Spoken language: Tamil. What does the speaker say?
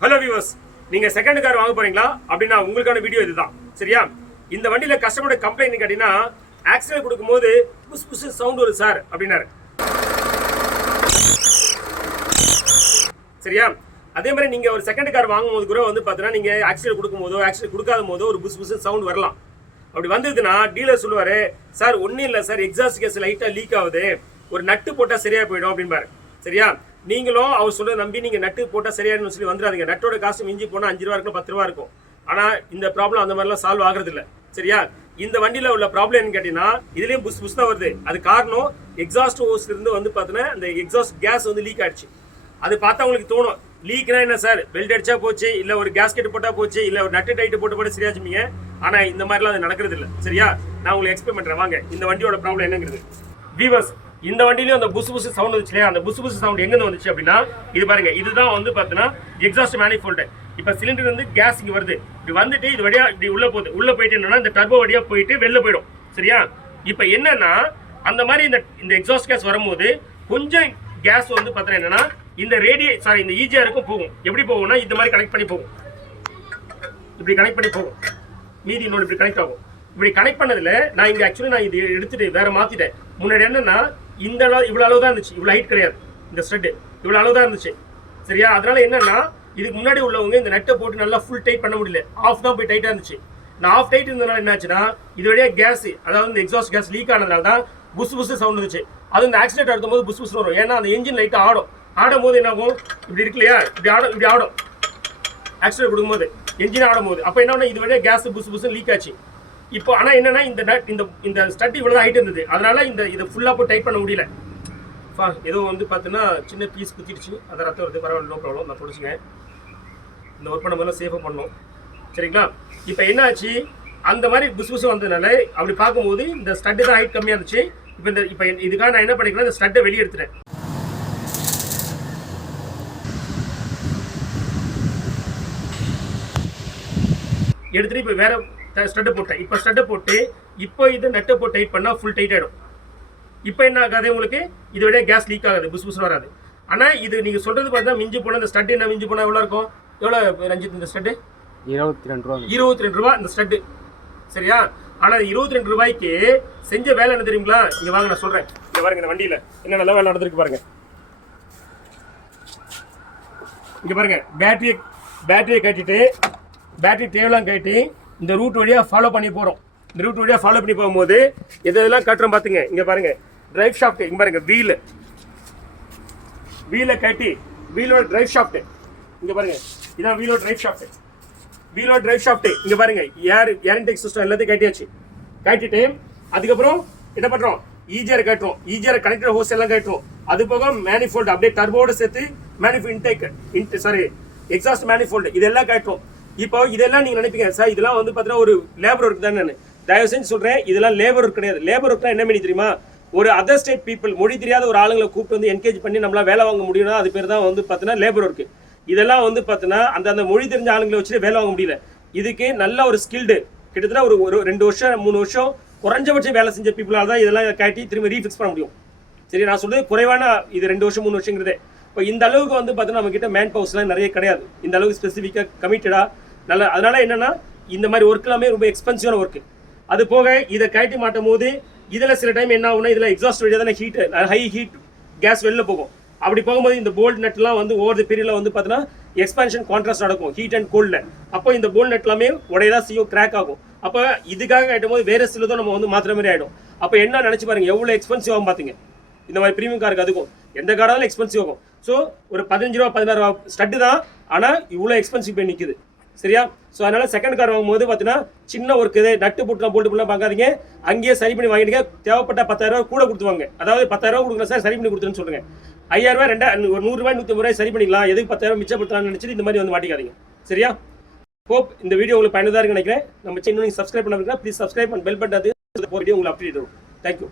ஹலோ வியூவர்ஸ், நீங்க செகண்ட் கார் வாங்க போறீங்களா அப்படின்னா உங்களுக்கான வீடியோ இதுதான். சரியா? இந்த வண்டியில கஸ்டமரோட கம்ப்ளைண்ட் கேட்டீங்கன்னா, ஆக்சிடென்ட் கொடுக்கும்போது புஸ் புஸ் சவுண்ட் வருது சார் அப்படின்னாரு. சரியா? அதே மாதிரி நீங்க ஒரு செகண்ட் கார் வாங்கும்போது கூட வந்து பாத்தீங்கன்னா, நீங்க ஆக்சிடென்ட் கொடுக்கும்போதோ ஆக்சிடென்ட் கொடுக்காத போதோ ஒரு புஸ் புஸ் சவுண்ட் வரலாம். அப்படி வந்ததுன்னா டீலர் சொல்லுவாரு, சார் ஒன்னும் இல்லை சார், எக்ஸாஸ்ட் கேஸ் லைட்டா லீக் ஆகுது, ஒரு நட்டு போட்டா சரியா போயிடும் அப்படின்பாரு. சரியா? நீங்களும் அவர் சொல்ல நம்பி நீங்க நட்டு போட்டா சரியானு சொல்லி வந்துடாதீங்க. நட்டோட காசு மிஞ்சி போனா 5 ரூபா இருக்கும், 10 ரூபா இருக்கும். ஆனா இந்த ப்ராப்ளம் அந்த மாதிரிலாம் சால்வ் ஆகுறது இல்ல. சரியா? இந்த வண்டியில உள்ள ப்ராப்ளம் என்ன கேட்டீங்கன்னா, இதுலயும் புஷ் புஷ் தான் வருது. அது காரணம் எக்ஸாஸ்ட் ஹோஸ்ல இருந்து வந்து பாத்தீங்கன்னா இந்த எக்ஸாஸ்ட் கேஸ் வந்து லீக் ஆயிடுச்சு. அது பார்த்தா உங்களுக்கு தோணும், லீக்னா என்ன சார், பெல்ட் அடிச்சா போச்சு, இல்ல ஒரு கேஸ்கெட் போட்டா போச்சு, இல்ல ஒரு நட்டு டைட்டு போட்டு சரியாச்சுமீங்க. ஆனா இந்த மாதிரிலாம் அது நடக்கிறது இல்ல. சரியா? நான் உங்களுக்கு எக்ஸ்பிளைன் பண்றேன் வாங்க, இந்த வண்டியோட ப்ராப்ளம் என்னங்கிறது. வீவர்ஸ், இந்த வண்டியிலும் அந்த புசு புசு சவுண்ட் வந்துச்சு. அந்த புசு புசு சவுண்ட் எங்க வந்துச்சு அப்படின்னா, இது பாருங்க, இதுதான் வந்து பாத்தீங்கன்னா எக்ஸாஸ்ட் மேனிஃபோல்டு. இப்ப சிலிண்டர் வந்து கேஸ் இங்க வருது, இப்படி வந்துட்டு இது வழியா இப்படி உள்ள போகுது. உள்ள போயிட்டு என்னன்னா இந்த டர்போ வழியா போயிட்டு வெளில போயிடும். சரியா? இப்ப என்னன்னா அந்த மாதிரி இந்த எக்ஸாஸ்ட் கேஸ் வரும்போது கொஞ்சம் கேஸ் வந்து பாத்தீங்கன்னா என்னன்னா இந்த இந்த EGR-க்கும் போகும். எப்படி போகும்னா இந்த மாதிரி கனெக்ட் பண்ணி போகும், இப்படி கனெக்ட் பண்ணி போகும். மீதி இன்னொன்று இப்படி கனெக்ட் ஆகும். இப்படி கனெக்ட் பண்ணதுல நான் இங்க ஆக்சுவலி நான் இது எடுத்துட்டு வேற மாத்திட்டேன். முன்னாடி என்னன்னா இந்த அளவு இவ்வளவு அளவு தான் இருந்துச்சு, இவ்வளவு ஹைட் கிடையாது. இந்த ஸ்டட் இவ்வளவு அளவு தான் இருந்துச்சு. சரியா? அதனால என்னன்னா இதுக்கு முன்னாடி உள்ளவங்க இந்த நெட்டை போட்டு நல்லா ஃபுல் டைட் பண்ண முடியல, ஆஃப் தான் போய் டைட்டா இருந்துச்சு. நான் ஆஃப் டைட் இருந்ததுனால என்னாச்சுன்னா இது வழியா கேஸ், அதாவது இந்த எக்ஸாஸ்ட் கேஸ் லீக் ஆனதுனால தான் புஸ் புஸ் சவுண்ட் இருந்துச்சு. அது இந்த ஆக்சிடென்ட் ஆடும் போது புஸ் புஸ் வரும். ஏன்னா அந்த என்ஜின் லைட்டா ஆடும் போது என்ன ஆகும், இப்படி இருக்கு இல்லையா, இப்படி ஆடும் ஆக்சிடென்ட் கொடுக்கும்போது என்ஜின் ஆடும் போது. அப்போ என்ன இது வழியா கேஸ் புஸ் புஸ் லீக் ஆச்சு. இப்போ ஆனா என்னன்னா இந்த ஸ்டட் இவ்வளவு ஹைட் இருந்தது, அதனால இதை ஃபுல்லா போய் டைட் பண்ண முடியல. ஏதோ வந்து பார்த்தீங்கன்னா சின்ன பீஸ் குத்திடுச்சு, அதை ரத்தம் வருது, பரவாயில்ல, நோ ப்ராப்ளம், நான் பிடிச்சிங்க. இந்த ஒர்க் பண்ண மாதிரிலாம் சேஃபாக பண்ணணும். சரிங்களா? இப்போ என்ன ஆச்சு, அந்த மாதிரி புஸ் புஸ் வந்ததுனால அப்படி பார்க்கும்போது இந்த ஸ்டட்டு தான் ஹைட் கம்மியாக இருந்துச்சு. இப்போ இதுக்காக நான் என்ன பண்ணிக்கிறேன், இந்த ஸ்டட்டை வெளியே எடுத்துட்டேன். எடுத்துட்டு இப்போ வேற ஸ்டட்டை போட்டேன். இப்போ ஸ்டட்டை போட்டு இப்போ இது நெட்டை போட்டு டைட் பண்ணால் ஃபுல் டைட் ஆகிடும். இப்போ என்ன ஆகாது, உங்களுக்கு இது வழியா கேஸ் லீக் ஆகாது, புஸ் புஸ் வராது. ஆனால் இது நீங்கள் சொல்கிறது பார்த்தா மிஞ்சி போனால் இந்த ஸ்டட் என்ன மிஞ்சி போனால் எவ்வளோ இருக்கும், எவ்வளோ ரஞ்சித் இந்த ஸ்டட்டு 22 ரூபா. 22 ரூபா இந்த ஸ்டட்டு. சரியா? ஆனால் 22 ரூபாய்க்கு செஞ்ச வேலை என்ன தெரியுங்களா? இங்கே வாங்க நான் சொல்கிறேன். இங்கே பாருங்க, இந்த வண்டியில் என்ன நல்ல வேலை நடந்திருக்கு பாருங்க. இங்கே பாருங்க, பேட்டரியை கட்டிட்டு பேட்டரி டேவெல்லாம் கட்டி இந்த ரூட் வழியாக ஃபாலோ பண்ணி போகிறோம். இந்த ரூட் வழியாக ஃபாலோ பண்ணி போகும்போது எதெல்லாம் கட்டுறோம் பார்த்துங்க. இங்கே பாருங்க, டிரைவ் ஷாஃப்ட், இங்கே பாருங்க, வீலை கட்டி வீலோட டிரைவ் ஷாஃப்ட். இங்கே பாருங்க, இதான் வீலோட டிரைவ் ஷாஃப்ட். இங்கே பாருங்க, ஏர் இன்டேக் சிஸ்டம் எல்லாத்தையும் கட்டிட்டு அதுக்கப்புறம் என்ன பண்ணுறோம், EGR கட்டுறோம். EGR கனெக்டட் ஹோஸ் எல்லாம் கட்டுறோம். அது போக மேனிஃபோல்டு அப்படியே டர்போட சேர்த்து எக்ஸாஸ்ட் மேனிஃபோல்டு இதெல்லாம் கட்டுறோம். இப்போ இதெல்லாம் நீங்க நினைப்பீங்க, சார் இதெல்லாம் வந்து பார்த்தீங்கன்னா ஒரு லேபர் ஒர்க் தானே. நான் தயவு செஞ்சு சொல்றேன், இதெல்லாம் லேபர் ஒர்க் கிடையாது. லேபர் ஒர்க்னா என்ன பண்ணி தெரியுமா, ஒரு அதர் ஸ்டேட் பீப்புள், மொழி தெரியாத ஒரு ஆளுங்களை கூப்பிட்டு வந்து என்கேஜ் பண்ணி நம்மளா வேலை வாங்க முடியும்னா அது பேர் தான் வந்து பார்த்தீங்கன்னா லேபர் ஒர்க். இதெல்லாம் வந்து பார்த்தீங்கன்னா அந்த மொழி தெரிஞ்ச ஆளுங்களை வச்சுட்டு வேலை வாங்க முடியல. இதுக்கு நல்ல ஒரு ஸ்கில்டு, கிட்டத்தட்ட ஒரு 2 வருஷம் 3 வருஷம் குறைஞ்சபட்சம் வேலை செஞ்ச பீப்புளால் தான் இதெல்லாம் காட்டி திரும்ப ரீஃபிக்ஸ் பண்ண முடியும். சரி, நான் சொல்றது குறைவான இது 2 வருஷம் 3 வருஷங்கிறதே. இப்போ இந்த அளவுக்கு வந்து பார்த்தீங்கன்னா நம்ம கிட்ட மேன் பவர்ஸ்லாம் நிறைய கிடையாது. இந்த அளவுக்கு ஸ்பெசிஃபிக்காக கமிட்டடா நல்ல. அதனால என்னன்னா இந்த மாதிரி ஒர்க் எல்லாமே ரொம்ப எக்ஸ்பென்சிவான ஒர்க். அது போக இதை கட்டி மாட்டும் போது இதில் சில டைம் என்ன ஆகும்னா, இதில் எக்ஸாஸ்ட் வழியாக தானே ஹை ஹீட் கேஸ் வெளில போகும். அப்படி போகும்போது இந்த போல்ட் நெட்லாம் வந்து ஓவர் தி பீரியடில் வந்து பார்த்தீங்கன்னா எக்ஸ்பான்ஷன் கான்ட்ராஸ்ட் நடக்கும் ஹீட் அண்ட் கோல்டில். அப்போ இந்த போல்ட் நெட் எல்லாமே உடையதான் செய்யும், கிராக் ஆகும். அப்போ இதுக்காக ஆகிடும் போது வேறு சிலதும் நம்ம வந்து மாத்திர மாதிரி ஆகிடும். அப்போ என்ன நினச்சி பாருங்க, எவ்வளோ எக்ஸ்பென்சிவ் ஆகும் பார்த்தீங்க. இந்த மாதிரி ப்ரீமியம் காருக்கு அதுக்கும் எந்த காராலும் எக்ஸ்பென்சிவ் ஆகும். ஸோ ஒரு 15 ரூபா 16 ரூபா ஸ்டட்டு தான், ஆனால் இவ்வளோ எக்ஸ்பென்சிவ் போய் நிற்குது. சரியா? ஸோ அதனால செகண்ட் கார் வாங்கும்போது பார்த்தீங்கன்னா சின்ன ஒர்க் இது, நட்டு போட்டுலாம் பார்க்காதீங்க, அங்கேயே சரி பண்ணி வாங்கிடுங்க. தேவைப்பட்ட 10,000 ரூபா கூட கொடுத்துவாங்க. அதாவது 10,000 ரூபா கொடுக்குறேன் சார், சரி பண்ணி கொடுத்துருன்னு சொல்லுங்க. 5,000 ரூபாய் ஒரு 100 ரூபாய் 150 ரூபாய் சரி பண்ணிக்கலாம், எதுக்கு 10,000 மிச்சப்படுத்தலாம்னு நினைச்சிட்டு இந்த மாதிரி வந்து மாட்டிக்காதீங்க. சரியா? ஹோப் இந்த வீடியோ உங்களுக்கு பயனுள்ளதாக இருக்குன்னு நினைக்கிறேன். நம்ம சேனல் நீங்கள் சப்ஸ்கிரைப் பண்ணாங்கன்னா please subscribe and bell button video உங்களுக்கு அப்டேட் வரும். தேங்க்யூ.